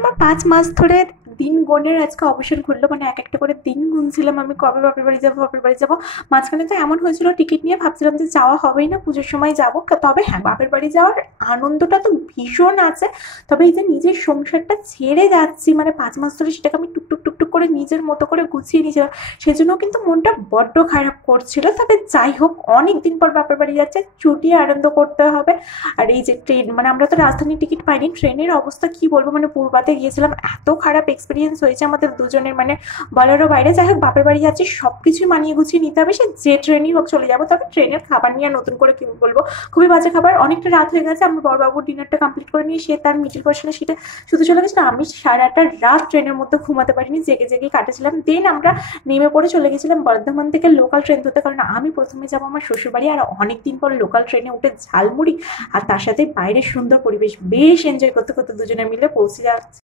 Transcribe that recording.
আমার 5 মাস ধরে দিন গণের আজকে অবসান ঘটলো, মানে এক একটা করে দিন গুনছিলাম আমি কবে বাপের বাড়ি যাবো বাপের বাড়ি যাবো। মাঝখানে তো এমন হয়েছিল টিকিট নিয়ে ভাবছিলাম যে যাওয়া হবেই না, পুজোর সময় যাবো। তবে হ্যাঁ, বাপের বাড়ি যাওয়ার আনন্দটা তো ভীষণ আছে। তবে এই যে নিজের সংসারটা ছেড়ে যাচ্ছি, মানে 5 মাস ধরে সেটাকে আমি টুকটুক টুকটুক করে নিজের মতো করে গুছিয়ে নিয়েছিলাম, সেজন্য কিন্তু মনটা বড্ড খারাপ করছিল। তবে যাই হোক, অনেক দিন পর বাপের বাড়ি যাচ্ছে, ছুটি আনন্দ করতে হবে। আর এই যে ট্রেন, মানে আমরা তো রাজধানী টিকিট পাইনি, ট্রেনের অবস্থা কি বলবো, মানে পূর্বাতে গিয়েছিলাম, এত খারাপ এক্সপিরিয়েন্স হয়েছে আমাদের দুজনের, মানে বলারও বাইরে। যাই হোক, বাপের বাড়ি যাচ্ছি, সবকিছুই মানিয়ে গুছিয়ে নিতে হবে, সে যে ট্রেনই হোক চলে যাবো। তবে ট্রেনের খাবার নিয়ে আর নতুন করে কি বলবো, খুবই বাজে খাবার। অনেকটা রাত হয়ে গেছে, আমার বড়বাবু ডিনারটা কমপ্লিট করে নিয়ে সে তার মিডিল পোর্শনে সেটা শুধু চলে গেছিল। আমি সারাটা রাত ট্রেনের মধ্যে ঘুমাতে পারিনি, জেগে জেগে কাটেছিলাম। দেন আমরা নেমে পড়ে চলে গেছিলাম বর্ধমান থেকে লোকাল ট্রেন ধরতে, কারণ আমি প্রথমে যাবো আমার শ্বশুরবাড়ি। আর অনেকদিন পর লোকাল ট্রেনে উঠে ঝালমুড়ি আর তার সাথে বাইরের সুন্দর পরিবেশ বেশ এনজয় করতে করতে দুজনে মিলে পৌঁছে যাচ্ছে।